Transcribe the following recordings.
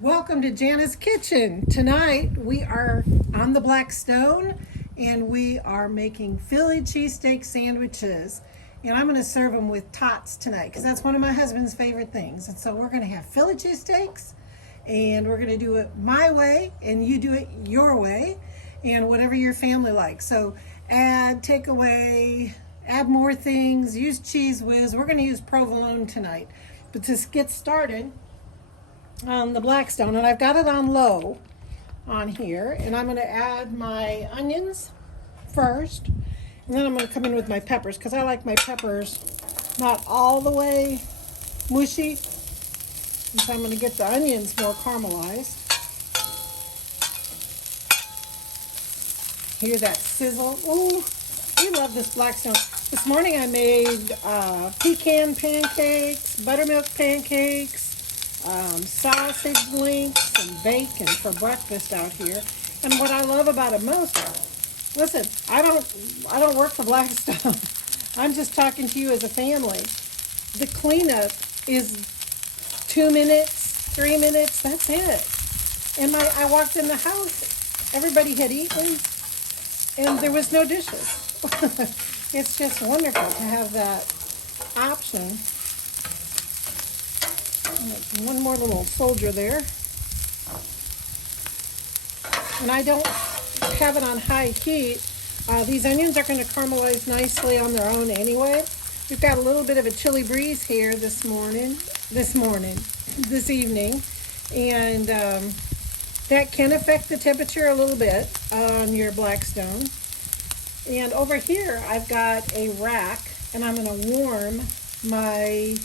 Welcome to Jana's Kitchen. Tonight we are on the Blackstone and we are making Philly cheesesteak sandwiches. And I'm going to serve them with tots tonight because that's one of my husband's favorite things. And so we're going to have Philly cheesesteaks and we're going to do it my way and you do it your way and whatever your family likes. So add, take away, add more things, use Cheese Whiz. We're going to use provolone tonight. But to get started, on the Blackstone, and I've got it on low on here, and I'm going to add my onions first, and then I'm going to come in with my peppers because I like my peppers not all the way mushy, and so I'm going to get the onions more caramelized. Hear that sizzle? Ooh, we love this Blackstone. This morning I made pecan pancakes, buttermilk pancakes, sausage links and bacon for breakfast out here. And what I love about it most, listen, I don't work for Blackstone. I'm just talking to you as a family. The cleanup is 2 minutes, 3 minutes, that's it. And I walked in the house, everybody had eaten, and there was no dishes. It's just wonderful to have that option. One more little soldier there. And I don't have it on high heat. These onions are going to caramelize nicely on their own anyway. We've got a little bit of a chilly breeze here this evening. And that can affect the temperature a little bit on your Blackstone. And over here, I've got a rack, and I'm going to warm my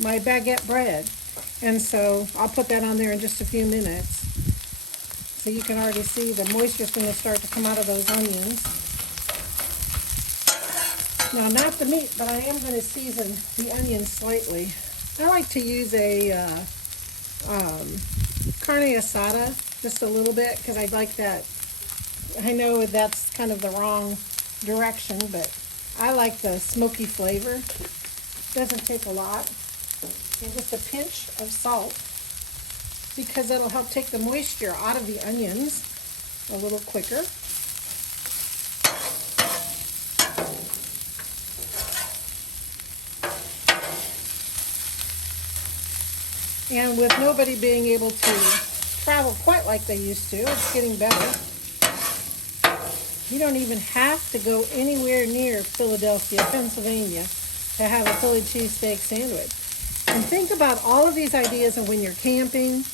my baguette bread, and so I'll put that on there in just a few minutes. So you can already see the moisture is going to start to come out of those onions. Now, not the meat, but I am going to season the onions slightly. I like to use a carne asada just a little bit because I like that. I know that's kind of the wrong direction, but I like the smoky flavor. Doesn't take a lot. And just a pinch of salt because that'll help take the moisture out of the onions a little quicker. And with nobody being able to travel quite like they used to, it's getting better. You don't even have to go anywhere near Philadelphia, Pennsylvania to have a Philly cheesesteak sandwich. And think about all of these ideas and when you're camping,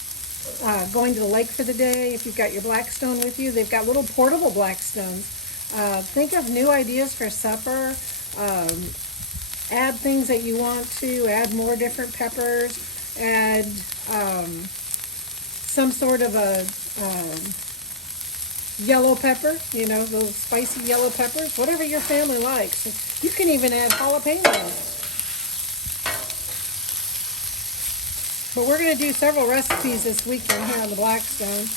going to the lake for the day, if you've got your Blackstone with you, they've got little portable Blackstones. Think of new ideas for supper. Add things that you want to, add more different peppers, add some sort of a yellow pepper, you know, those spicy yellow peppers, whatever your family likes. You can even add jalapenos. But we're going to do several recipes this weekend here on the Blackstone.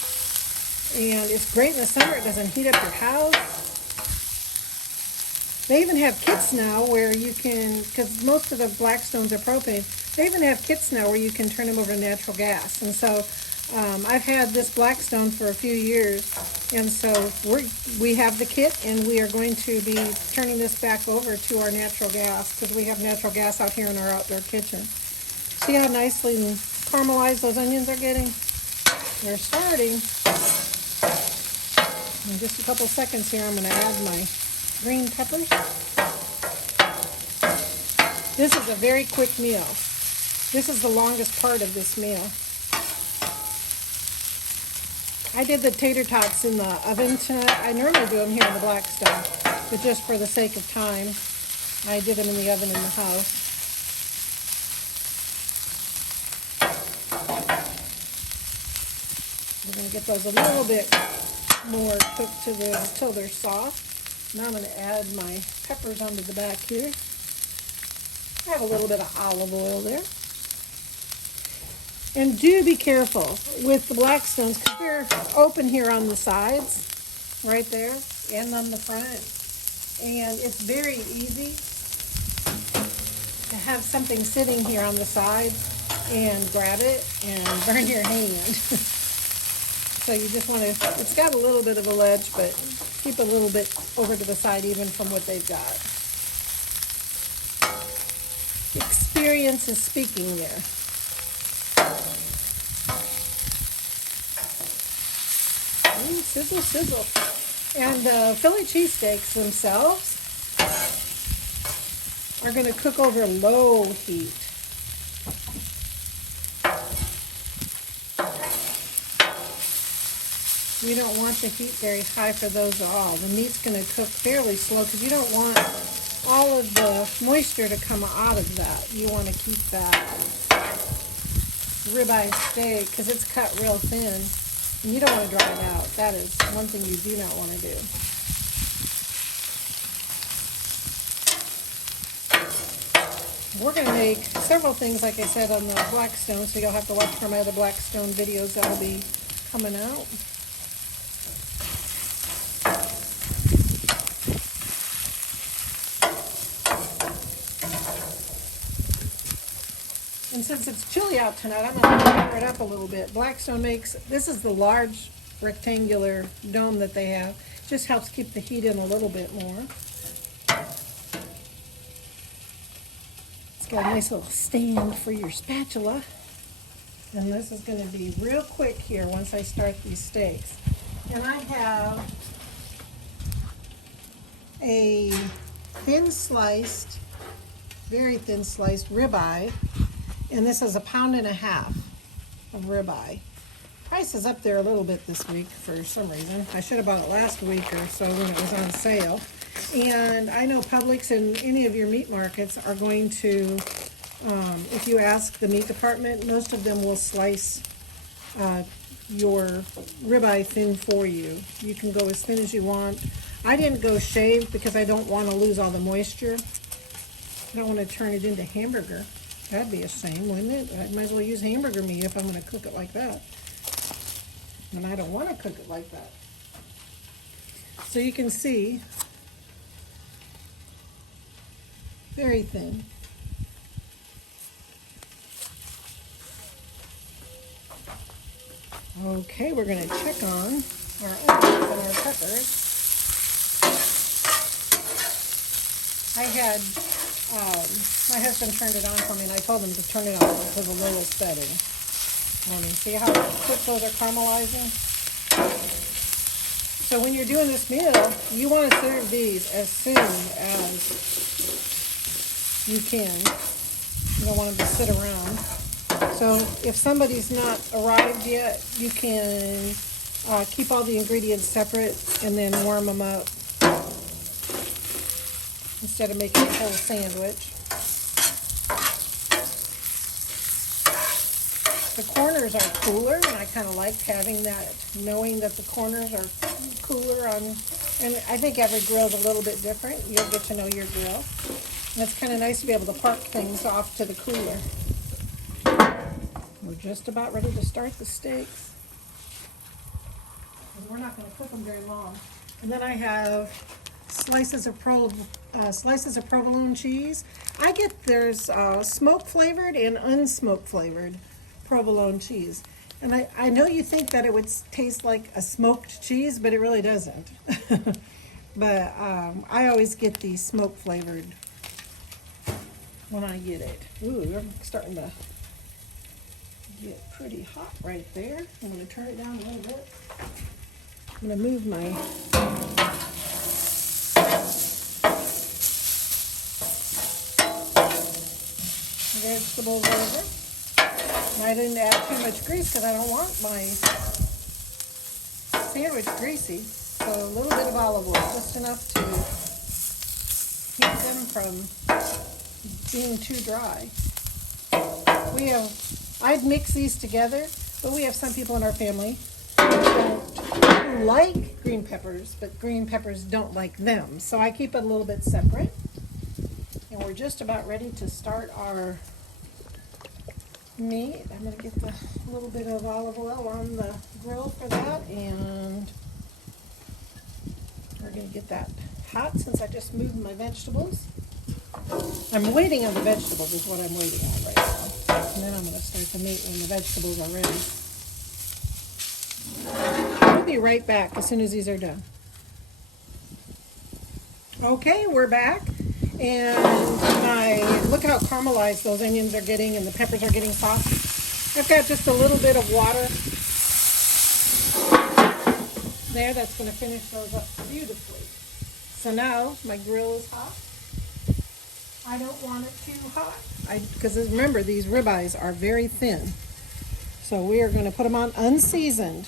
And it's great in the summer. It doesn't heat up your house. They even have kits now where you can, because most of the Blackstones are propane, they even have kits now where you can turn them over to natural gas. And so I've had this Blackstone for a few years. And so we have the kit and we are going to be turning this back over to our natural gas because we have natural gas out here in our outdoor kitchen. See how nicely caramelized those onions are getting? They're starting. In just a couple seconds here, I'm going to add my green peppers. This is a very quick meal. This is the longest part of this meal. I did the tater tots in the oven tonight. I normally do them here in the Blackstone, but just for the sake of time, I did them in the oven in the house. We're going to get those a little bit more cooked till they're soft. Now I'm going to add my peppers onto the back here. I have a little bit of olive oil there. And do be careful with the Blackstones because they're open here on the sides, right there, and on the front. And it's very easy to have something sitting here on the sides and grab it and burn your hand. So you just want to, it's got a little bit of a ledge, but keep a little bit over to the side even from what they've got. Experience is speaking there. Ooh, sizzle, sizzle. And the Philly cheesesteaks themselves are going to cook over low heat. You don't want the heat very high for those at all. The meat's going to cook fairly slow because you don't want all of the moisture to come out of that. You want to keep that ribeye steak because it's cut real thin. And you don't want to dry it out. That is one thing you do not want to do. We're going to make several things, like I said, on the Blackstone, so you'll have to watch for my other Blackstone videos that'll be coming out. And since it's chilly out tonight, I'm going to cover it up a little bit. Blackstone makes, this is the large rectangular dome that they have. Just helps keep the heat in a little bit more. It's got a nice little stand for your spatula. And this is going to be real quick here once I start these steaks. And I have a thin sliced, very thin sliced ribeye. And this is 1.5 pounds of ribeye. Price is up there a little bit this week for some reason. I should have bought it last week or so when it was on sale. And I know Publix and any of your meat markets are going to, if you ask the meat department, most of them will slice your ribeye thin for you. You can go as thin as you want. I didn't go shaved because I don't want to lose all the moisture. I don't want to turn it into hamburger. That'd be a shame, wouldn't it? I might as well use hamburger meat if I'm going to cook it like that. And I don't want to cook it like that. So you can see, very thin. Okay, we're going to check on our onions and our peppers. I had my husband turned it on for me, and I told him to turn it on to the lowest setting. See how quick those are caramelizing? So when you're doing this meal, you want to serve these as soon as you can. You don't want them to sit around. So if somebody's not arrived yet, you can keep all the ingredients separate and then warm them up instead of making a whole sandwich. The corners are cooler, and I kind of like having that, knowing that the corners are cooler on, and I think every grill's a little bit different. You'll get to know your grill. And it's kind of nice to be able to park things off to the cooler. We're just about ready to start the steaks. And we're not going to cook them very long. And then I have slices of provolone cheese. I get there's smoke flavored and unsmoke flavored provolone cheese. And I know you think that it would taste like a smoked cheese, but it really doesn't. But I always get the smoke flavored when I get it. Ooh, I'm starting to get pretty hot right there. I'm going to turn it down a little bit. I'm going to move my vegetables over. I didn't add too much grease because I don't want my sandwich greasy. So a little bit of olive oil, just enough to keep them from being too dry. I'd mix these together, but we have some people in our family who like green peppers, but green peppers don't like them. So I keep it a little bit separate. And we're just about ready to start our meat. I'm going to get a little bit of olive oil on the grill for that, and we're going to get that hot since I just moved my vegetables. I'm waiting on the vegetables is what I'm waiting on right now. And then I'm going to start the meat when the vegetables are ready. We'll be right back as soon as these are done. Okay, we're back. And look how caramelized those onions are getting and the peppers are getting soft. I've got just a little bit of water there that's going to finish those up beautifully. So now my grill is hot. I don't want it too hot because remember, these ribeyes are very thin. So we are going to put them on unseasoned.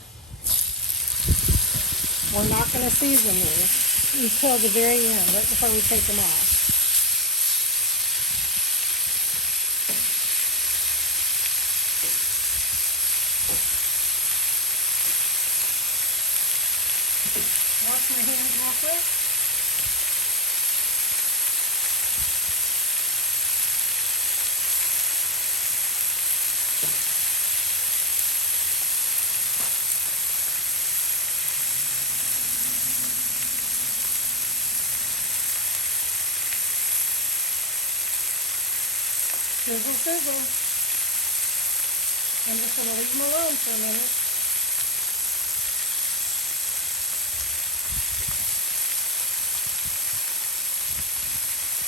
We're not going to season these until the very end, right before we take them off. Wash my hands real quick. Sizzle, sizzle. I'm just going to leave them alone for a minute.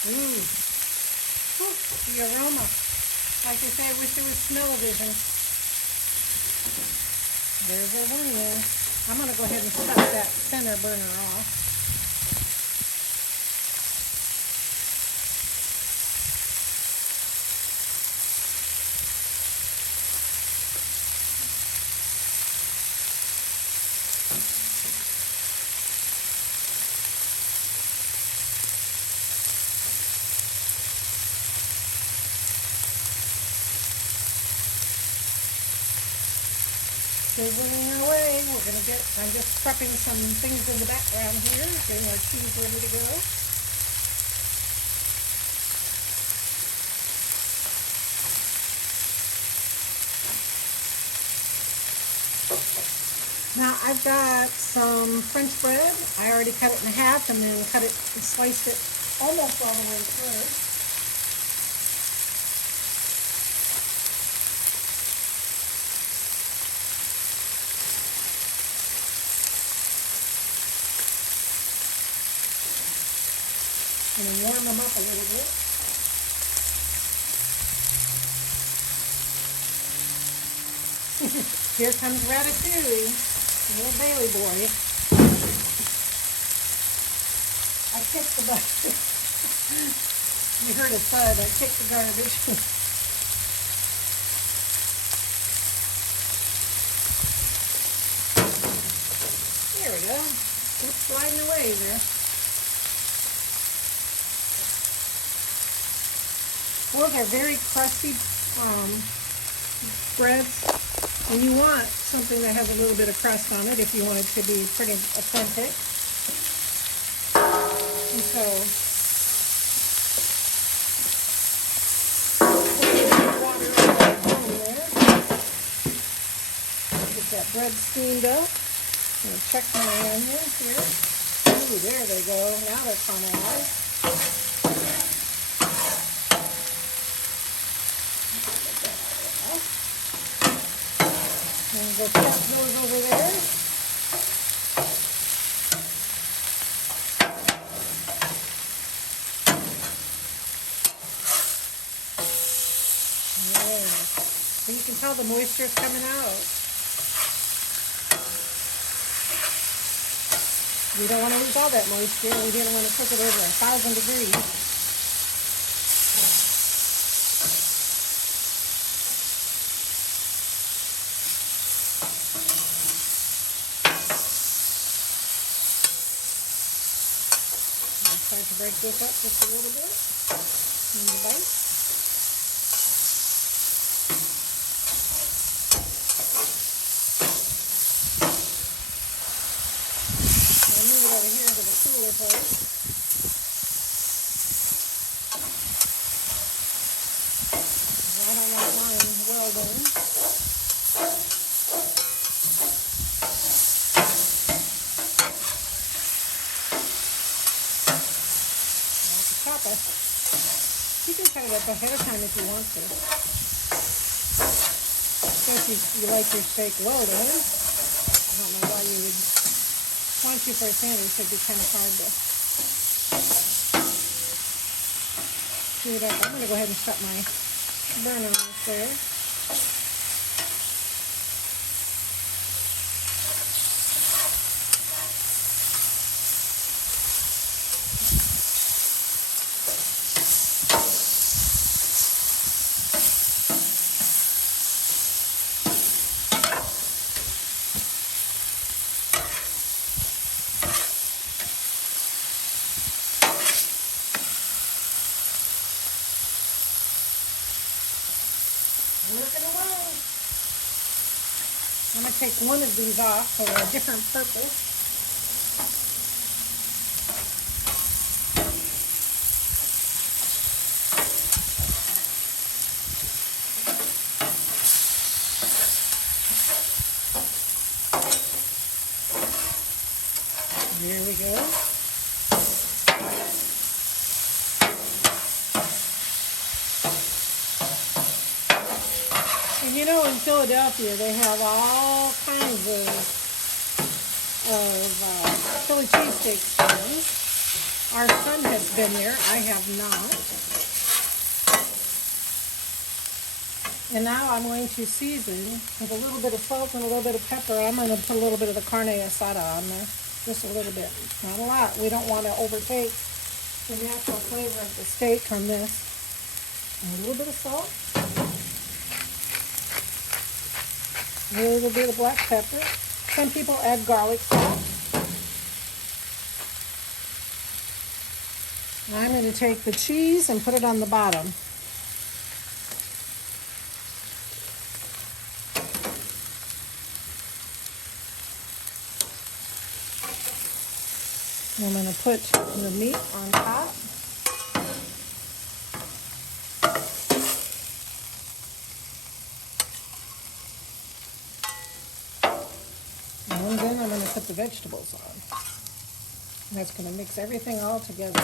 Ooh. Ooh, the aroma. Like they say, I wish there was smell-o-vision. There's our one there. I'm going to go ahead and shut that center burner off. Sizzling away. I'm just prepping some things in the background here, getting our cheese ready to go. Now I've got some French bread. I already cut it in half and then cut it and sliced it almost all the way through. And warm them up a little bit. Here comes Ratatouille, little Bailey boy. I kicked the bucket. You heard a thud. I kicked the garbage. There we go. It's sliding away there. Those are very crusty breads, and you want something that has a little bit of crust on it if you want it to be pretty authentic. And so, water there. Get that bread steamed up. I'm going to check my onions here. Ooh, there they go. Now they're caramelized. And we'll put those over there. Yeah. So you can tell the moisture is coming out. We don't want to lose all that moisture. We didn't want to cook it over 1,000 degrees. Try to break this up just a little bit in the bite. I'll move it over here into the cooler place. I don't want mine well done. You can cut it up ahead of time if you want to. Especially if you like your steak well done. I don't know why you would want to for a sandwich. It'd be kind of hard to do it up. I'm going to go ahead and shut my burner off there. Working away. I'm going to take one of these off for a different purpose. There we go. And you know, in Philadelphia, they have all kinds of Philly cheesesteak stands. Our son has been there. I have not. And now I'm going to season with a little bit of salt and a little bit of pepper. I'm going to put a little bit of the carne asada on there. Just a little bit. Not a lot. We don't want to overtake the natural flavor of the steak on this. And a little bit of salt. A little bit of black pepper. Some people add garlic salt. I'm going to take the cheese and put it on the bottom. I'm going to put the meat on top. And then I'm going to put the vegetables on. And that's going to mix everything all together.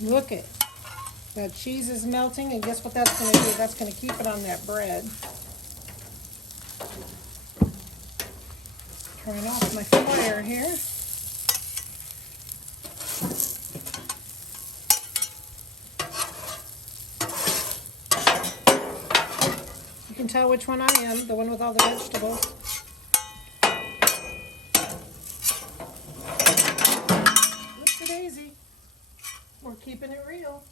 Look it. That cheese is melting, and guess what that's going to do? That's going to keep it on that bread. Turn off my fire here. You can tell which one I am, the one with all the vegetables. Whoopsie daisy. We're keeping it real.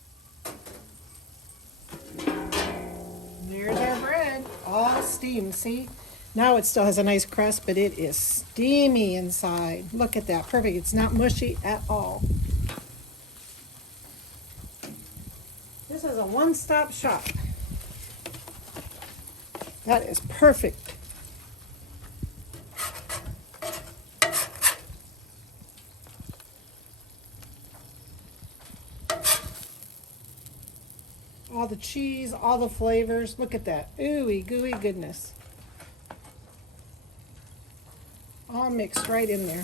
There's our bread, all steamed. See? Now it still has a nice crust, but it is steamy inside. Look at that, perfect. It's not mushy at all. This is a one-stop shop. That is perfect. All the cheese, all the flavors. Look at that. Ooey gooey goodness. All mixed right in there.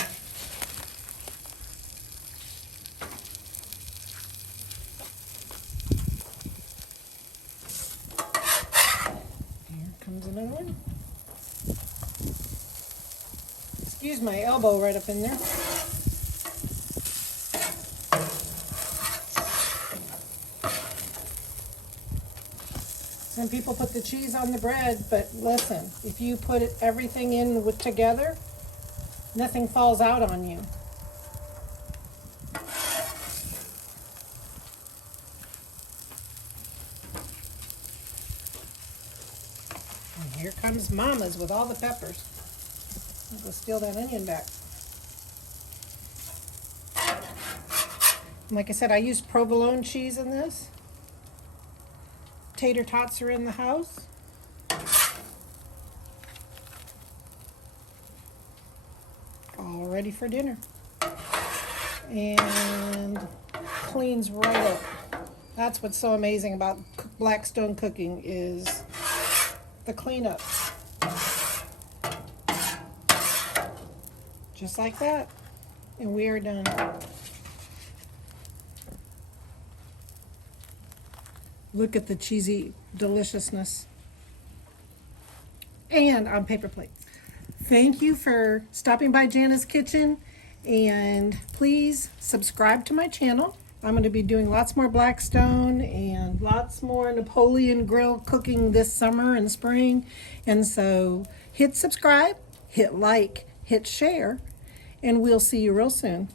Here comes another one. Excuse my elbow right up in there. Some people put the cheese on the bread, but listen, if you put everything in together, nothing falls out on you. And here comes Mama's with all the peppers. I'll go steal that onion back. Like I said, I used provolone cheese in this. Tater tots are in the house. All ready for dinner. And cleans right up. That's what's so amazing about Blackstone cooking is the cleanup. Just like that. And we are done. Look at the cheesy deliciousness. And on paper plates. Thank you for stopping by Jana's Kitchen, and please subscribe to my channel. I'm going to be doing lots more Blackstone and lots more Napoleon grill cooking this summer and spring. And so hit subscribe, hit like, hit share, and we'll see you real soon.